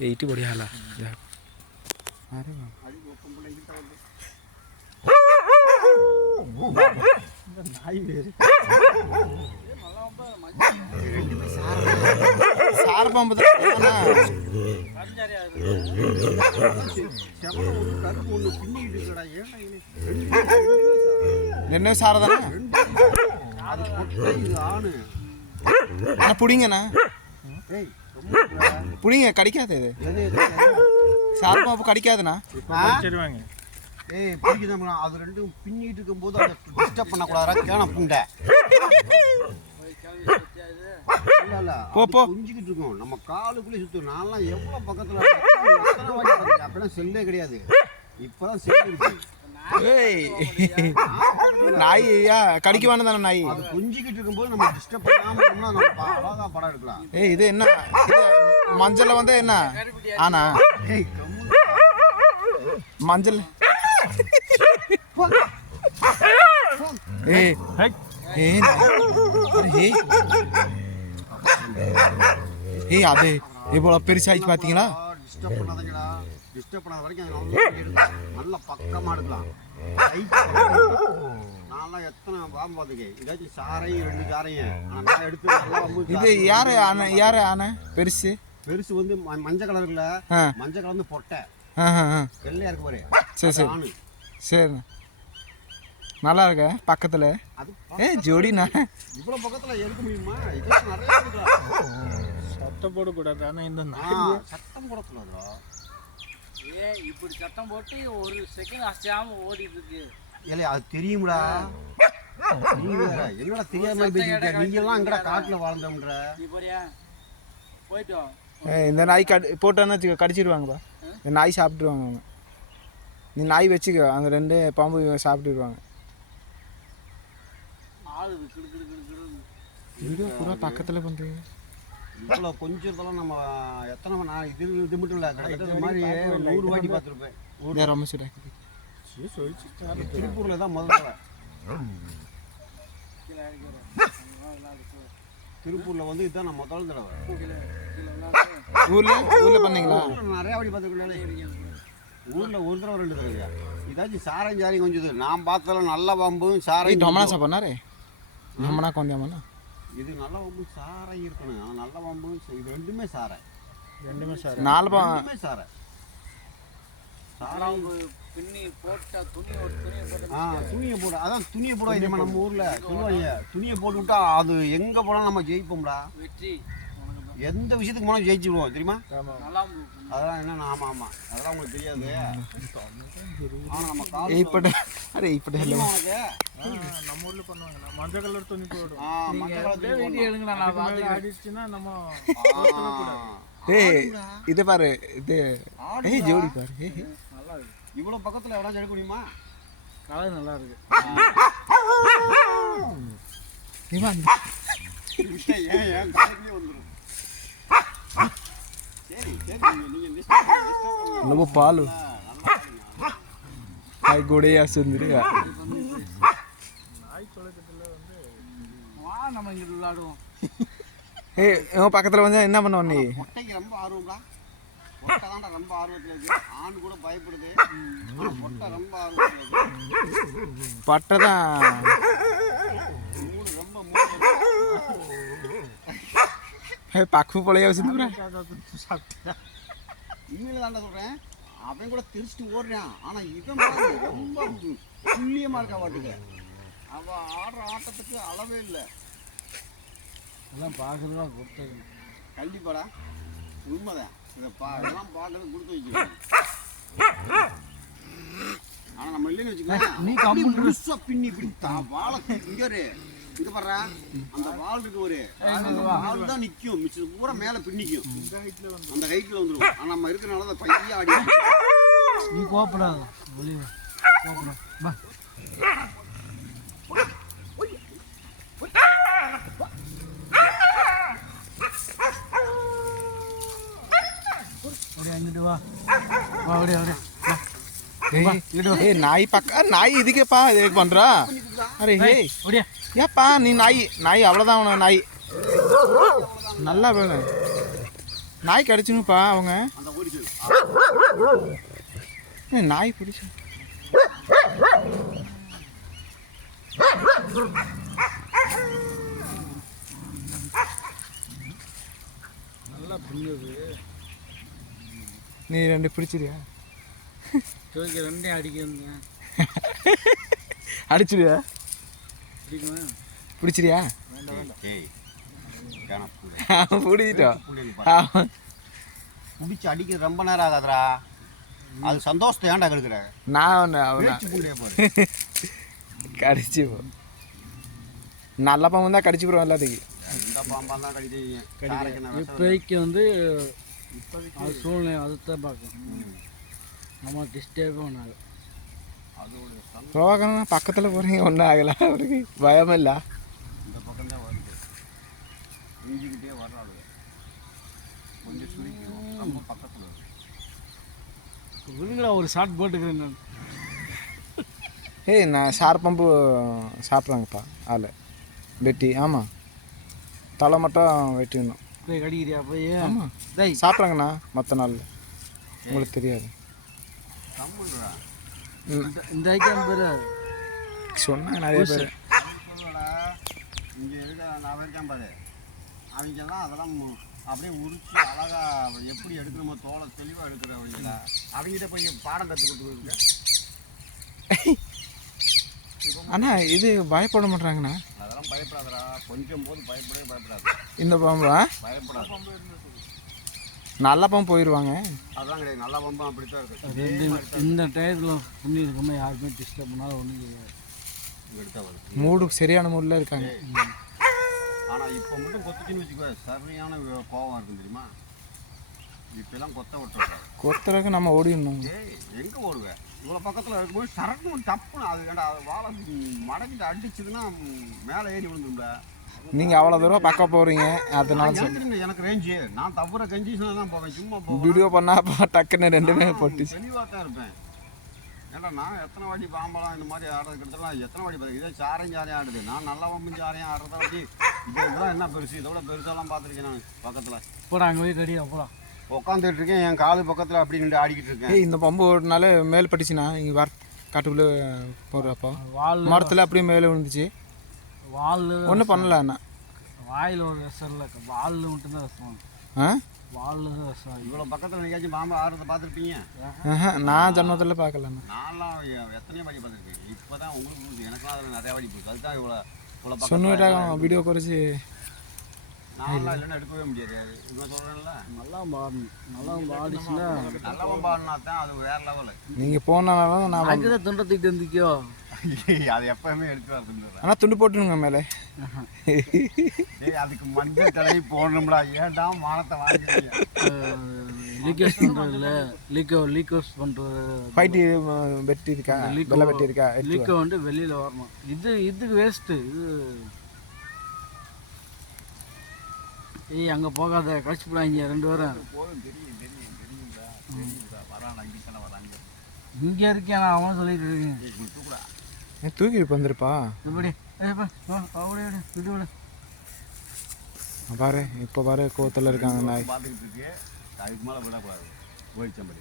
ଏଇଠି ବଢ଼ିଆ ହେଲା ଯାହା ଆରେ సార్ పంపుతా నిన్నే సారదనా புடிங்கண்ணா புடிங்க கடிக்காது இது சார் பாம்பு கடிக்காதுண்ணா ஏய் பிடிக்குதாம்மா அது ரெண்டும் பின்னிட்டு இருக்கும்போது அதை டிஸ்டர்ப் பண்ணக்கூடாதா கேன புண்டை இல்ல போ போ குஞ்சிக்கிட்டு இருக்கோம் நம்ம காலுக்குள்ளே சுற்றும் நான்லாம் எவ்வளோ பக்கத்தில் அப்பெல்லாம் செல்லே கிடையாது இப்போதான் செல் இருக்கு நாய் கடிக்குவானு தானே நாய் அது குஞ்சிக்கிட்டு இருக்கும்போது நம்ம டிஸ்டர்ப் பண்ணாமல் நம்ம அழகா படம் எடுக்கலாம். ஏய் இது என்ன மஞ்சள் வந்து என்ன ஆனா மஞ்சள் ஏய் ஏய் ஏய் அது இவ்வளோ பெருசாயிச்சு பார்த்தீங்களா? டிஸ்டர்ப் பண்ணாதீங்கடா, டிஸ்டர்ப் பண்ணாத வரைக்கும் நல்ல பக்கமாக எடுக்கலாம். நான்லாம் எத்தனை பாம்பு பார்த்துக்கேன், ஏதாச்சும் சாரையும் 2 சாரையும் நான் எடுத்து நல்லா இது யாரு ஆனை யாரு ஆனை பெருசு பெருசு வந்து மஞ்சள் கலர்ல மஞ்சள் கலர் வந்து பொட்டை வெள்ளையா இருக்கு பாரு. சரி சரி சரி நல்லா இருக்க பக்கத்துல ஜோடிண்ணா இவ்வளோ பக்கத்தில் எடுக்க முடியுமா? இதெல்லாம் நிறைய சத்தம் போடக்கூடாது. ஆனால் இந்த சத்தம் போடக்கூடாதா? இப்படி சத்தம் போட்டு ஒரு செகண்ட் அசாம ஓடிட்டு இருக்கு. இல்லையா அது தெரியும்டா. என்னடா தெரியாத மாதிரி பேசிக்கிட்ட நீங்க எல்லாம் அங்கடா காட்டுல வாழ்ந்தோம்ன்ற. போயிட்டோம். இந்த நாய் போட்டோன்னு வச்சுக்கோ கடிச்சிடுவாங்கப்பா. இந்த நாய் சாப்பிட்டுருவாங்க அவங்க. நீ நாய் வச்சுக்கோ, அந்த 2 பாம்பு சாப்பிட்டுருவாங்க. வீடியோ பூரா பக்கத்தில் பண்ணுறீங்க. இவ்வளோ கொஞ்சம் இதெல்லாம் நம்ம எத்தனை நான் இது மட்டும் இல்லை கிட்டத்தட்ட மாதிரி 100 வாட்டி பார்த்துருப்பேன். ரொம்ப சூடாக திருப்பூரில் தான் முதல்ல. திருப்பூரில் வந்து இதுதான் நான் முதல் தடவை. ஊரில் பண்ணீங்களா? நிறையா வாட்டி பார்த்துருக்கேன். ஊரில் ஒரு தடவை 2 தடவையா? இதாச்சும் சாரம் சாரி கொஞ்சம் நான் பார்த்ததில் நல்ல பாம்பும் சாரை டொமனா சாப்பிட்னாரே நம்மனா கொஞ்சமாண்ணா. இது நல்ல பாம்பு சாரை இருக்கணும். நல்ல பாம்பு இது ரெண்டுமே சாரை. 4 பாம்பு சாரை பின்னி போட்டா துணியை போட அதான் துணியை போட தெரியுமா நம்ம ஊர்ல சொல்லுவாங்க. துணியை போட்டு விட்டா அது எங்க போனாலும் நம்ம ஜெயிப்போம்டா. எந்த விஷயத்துக்கு போனாலும் ஜெயிச்சுடுவோம் தெரியுமா? அதெல்லாம் என்னன்னா ஆமா ஆமா அதெல்லாம் உங்களுக்கு தெரியாது. ஆனா நம்ம கால் நம்ம ஊர்ல பண்ணுவாங்க. மஞ்சள் கலர் துணி போடும். இது பாரு இது ஜோடி பாரு. இவ்வளவு பக்கத்துல எவ்வளவு எடுக்க முடியுமா? கலர் நல்லா இருக்கு. నువ్వు పాలు అవి గొడవ సుందరి பக்கத்தில் வந்து என்ன பண்ணுவோம்? நீ பொட்டைக்கு ரொம்ப ஆர்வம்டா. பொட்டை தான்டா ரொம்ப ஆர்வத்தில் இருக்கு. ஆண் கூட பயப்படுது. பொட்டை ரொம்ப ஆர்வத்தில் பட்டை தான் ரொம்ப ପାଖକୁ ପଳେଇ ଯାଉଛନ୍ତି ପୁରା. இவங்கள தாண்டா சொல்கிறேன். அவன் கூட திருச்சிட்டு ஓடுறான். ஆனால் இவன் ரொம்ப துல்லியமாக இருக்கா வாட்டுக்கு. அவன் ஆடுற ஆட்டத்துக்கு அளவே இல்லை. எல்லாம் பார்க்குறதுலாம் கொடுத்தது கண்டிப்பாடா உண்மைதான். இதெல்லாம் பார்க்கறது கொடுத்து வைக்கிறேன். ஆனால் நம்ம இல்லைன்னு வச்சுக்கலாம். நீ கம்பு பின்னி இப்படி வாழை இங்கே இங்க பாரு அந்த வால் இருக்கு ஒரு வால் தான் நிக்கும். மிச்சம் பூரா மேல பின்னிக்கும். அந்த ஹைட்ல வந்துரும். ஆனா நம்ம இருக்கறனால தான் பையா ஆடி. நீ கோபப்படாத. வெளிய கோபப்படாத. வா. ஓடி அங்கிட்டு வா. வா ஓடி ஓடி. நாய் பக்க நாய் இதுக்கேப்பா இது பண்றா? அரே ஹே ஓடியா ஏப்பா நீ நாய் நாய் அவ்வளோதான் உன நாய் நல்லா வேணும். நாய் கடிச்சுங்கப்பா அவங்க. அந்த ஓடிச்சு. நாய் பிடிச்சு. நல்லா பின்னுது. நீ 2 பிடிச்சிரியா? தூக்கி 2 அடிக்க அடிச்சிருவியா? பிடிக்குமா? பிடிச்சிரியா? வேண்டாம் வேண்டாம். பிடிச்சிட்டோம். பிடிச்சி அடிக்கிறது ரொம்ப நேரம் ஆகாதுடா. அது சந்தோஷத்தை ஏன்டா கெடுக்கிற? நான் கடிச்சு நல்ல பாம்பு தான் கடிச்சு போடுவோம் எல்லாத்துக்கும். எந்த பாம்பாக தான் கடிக்கிறீங்க. இப்போதைக்கு வந்து அது சூழ்நிலை அதுதான் பார்க்கணும். நம்ம டிஸ்டர்பே பண்ணாது. ரோகம்னா பக்கத்தில் போகிறீங்க ஒன்றும் ஆகலை. அவருக்கு பயம் இல்லை. இந்த பக்கம் தான் வருது. இஞ்சிக்கிட்டே வர்றாடு. கொஞ்சம் சுருக்கிடும். ரொம்ப பக்கத்தில் வருது. விருங்களா ஒரு ஷார்ட் போட்டுக்கிறேன் நான். ஏய் நான் பம்பு சாப்பிட்றாங்கப்பா ஆள் வெட்டி. ஆமாம் தலை மட்டும் வெட்டிடணும். போய் கடிக்கிறியா போய்? ஆமாம் டேய் சாப்பிட்றாங்கண்ணா மற்ற நாளில். உங்களுக்கு தெரியாது. இந்த ஐட்டம் பேர் சொன்னாங்க நிறைய பேர். இங்கே இருக்க நான் இருக்கேன் பாரு, அவங்க தான் அதெல்லாம் அப்படியே உரிச்சு அழகாக எப்படி எடுக்கணுமோ தோலை தெளிவாக எடுக்கிறவங்கள அவங்ககிட்ட போய் பாடம் கற்றுக் கொடுத்துருங்க. அண்ணா இது பயப்பட மாட்டாங்கண்ணா. அதெல்லாம் பயப்படாதடா. கொஞ்சம் போது பயப்படாது. இந்த பாம்பா பயப்படாது. நல்ல பாம்பு போயிடுவாங்க. அதான் கிடையாது. நல்ல பாம்பும் அப்படித்தான் இருக்குது. இந்த டயத்தில் பண்ணி இருக்கோமே யாருமே டிஸ்டர்ப் பண்ணாலும் ஒன்றும் கிடையாது. மூடு சரியான மூடில் இருக்காங்க. ஆனால் இப்போ மட்டும் கொத்துச்சுன்னு வச்சுக்கோ, சரியான கோபம் இருக்கும் தெரியுமா? இப்பெல்லாம் கொத்த விட்டுருக்கேன். கொத்துறதுக்கு நம்ம ஓடிடணும். எங்கே ஓடுவேன்? இவ்வளோ பக்கத்தில் இருக்கும்போது சரக்கு தப்புன்னு அது வேண்டாம். அது வாழை மடக்கிட்டு அடிச்சதுன்னா மேலே ஏறி விழுந்துருந்தா. நீங்கள் அவ்வளோ தூரம் பக்கம் போகிறீங்க. அதனால எனக்கு ரேஞ்சு நான் தப்புற கண்டிஷனில் தான் போவேன். சும்மா வீடியோ பண்ணால் டக்குன்னு 2மே போட்டு தெளிவாக தான் இருப்பேன். ஏன்னா நான் எத்தனை வாட்டி பாம்பெல்லாம் இந்த மாதிரி ஆடுறதுக்கிறதுலாம் எத்தனை வாட்டி பார்த்தேன். இதே சாரையும் ஆடுது. நான் நல்லா பாம்பும் சாரையும் ஆடுறதா வாட்டி இதெல்லாம் என்ன பெருசு, இதோட பெருசாலாம் பார்த்துருக்கேன் நான் பக்கத்தில். போடா அங்கே போய் கடியா போடா. உட்காந்துட்டு இருக்கேன், என் காலு பக்கத்தில் அப்படி நின்று ஆடிக்கிட்டு இருக்கேன். இந்த பம்பு ஓடினால மேல் பட்டுச்சுண்ணா. இங்கே வர காட்டுக்குள்ளே போடுறப்போ வால் மரத்தில் அப்படியே மேலே விழுந்துச்சு. வால் ஒன்றும் பண்ணல அண்ணா. வாயில் ஒரு விஷம் இல்லை, வாலில் மட்டும்தான் விஷம். ஆ வாலில் தான் விஷம். இவ்வளோ பக்கத்தில் நீக்காச்சும் பாம்பு ஆடுறதை பார்த்துருப்பீங்க. நான் ஜன்மத்தில் பார்க்கலண்ணா. நான்லாம் எத்தனையோ வாடி பார்த்துருக்கேன். இப்போ தான் உங்களுக்கு எனக்குலாம் அதில் நிறையா வாடி போகுது. அதுதான் இவ்வளோ சொன்னிட்டாங்க வீடியோ குறைச்சி. நான்லாம் இல்லைன்னா எடுக்கவே முடியாது. இவன் சொல்கிறேன்ல நல்லா பாடணும். நல்லா பாடிச்சுன்னா நல்லா பாடினா தான் அது வேறு லெவலு. நீங்கள் போனாலும் நான் அங்கே தான் துண்டை தூக்கிட்டு வந்துக்கோ. அது எப்பவுமே எடுத்து வரது. ஆனால் துண்டு போட்டுருங்க மேலே. அதுக்கு மஞ்சள் தடவி போடணும்டா. ஏன்டா மானத்தை வாங்கிக்கிறீங்க? லீக்கேஜ் பண்ணுறதுல லீக்கோஸ் பண்ணுறது. ஃபைட்டு வெட்டி இருக்கா, வெள்ளை வெட்டி இருக்கா? லீக்கோ வந்து வெளியில் வரணும். இதுக்கு வேஸ்ட்டு. ஏய் அங்கே போகாத, கழிச்சு போடாங்க 2 பேரும். போதும் தெரியும் வரான். இங்கே இருக்கேன் நான் அவனும் சொல்லிட்டு இருக்கேன். தூக்கி வந்துருப்பா. இப்படி விடு விடு. பாரு இப்போ பாரு கோத்தில் இருக்காங்க நாய். பார்த்துக்கிட்டு இருக்கு. அதுக்கு மேலே விடக்கூடாது. போயிடுச்சம்படி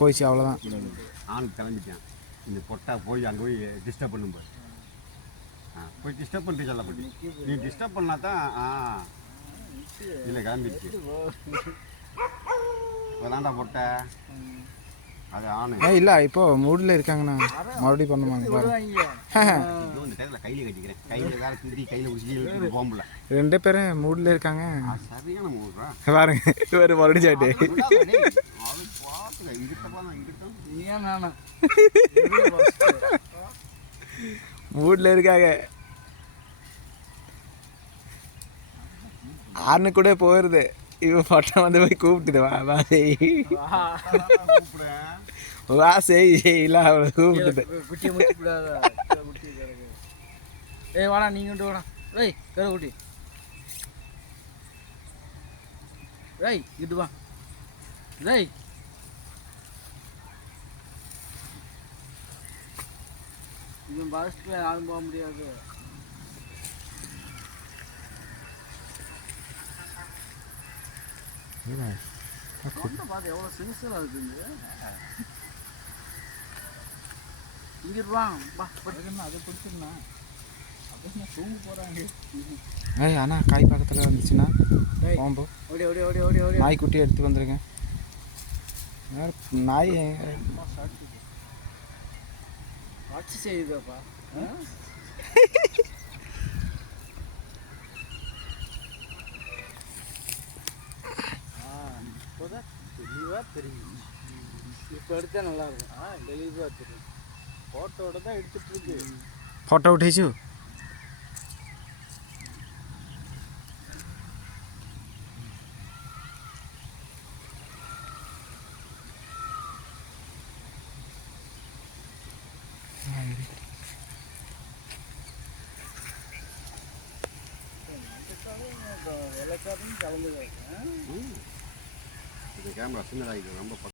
போயிடுச்சு அவ்வளோதான். ஆணுக்கு கிளம்பிட்டேன். இந்த பொட்டா போய் அங்கே போய் டிஸ்டர்ப் பண்ணும்போது போய் டிஸ்டர்ப் பண்ணிட்டு சொல்லப்பட்டு நீ டிஸ்டர்ப் பண்ணா தான் இல்லை கிளம்பிடுச்சு. இப்போதான்டா பொட்டை அது ஆணு. இல்லை இப்போ மூடில் இருக்காங்கண்ணா. மறுபடியும் பண்ணுவாங்க பாரு. இந்த கையில் கட்டிக்கிறேன். கையில் வேறு திருடி கையில் பிடிச்சி போம்பல 2 பேரும் மூடில் இருக்காங்க. சரியான மூடுறா பாருங்க வேறு மறுபடியும் சாட்டு. அது பார்த்துக்க இங்கிட்ட போனா இங்கிட்ட ஏன் நானா மூடில் இருக்காங்க. ஆணு கூட போயிடுது. இவன் பட்டம் வந்து போய் கூப்பிட்டுது. வா செய் கூப்பிடுறேன். வா செய்யல அவளை கூப்பிட்டுது. குட்டியை முடிச்சுக்கூடாத. ஏய் வாடா நீங்கள் வாடா. ரை கரை குட்டி. ரை இட்டு வா. ரை இவன் பாஸ்டில் யாரும் போக முடியாது. பார்த்து எவ்வளோ சிறுசில் இருக்குது இங்கே வா அதை பிடிச்சிருந்தா அப்படின்னா தூங்க போகிறாங்க. ஏய் அண்ணா காய் பக்கத்தில் வந்துச்சுன்னா பாம்பு ஓடி ஓடி ஓடி ஓடி ஓடி நாய்க்குட்டி எடுத்து வந்துருக்கேன். நாய் ஆட்சி செய்யுதாப்பா. இப்போதான் தெளிவாக தெரியும். இப்போ எடுத்தால் நல்லாயிருக்கும். தெளிவாக தெரியும். ஃபோட்டோட தான் எடுத்துகிட்டு இருக்கு. ଫଟୋ ଉଠେଇଛୁ? எல்லாத்தையும் கலந்து இந்த கேமரா சின்னதாகிட்டு ரொம்ப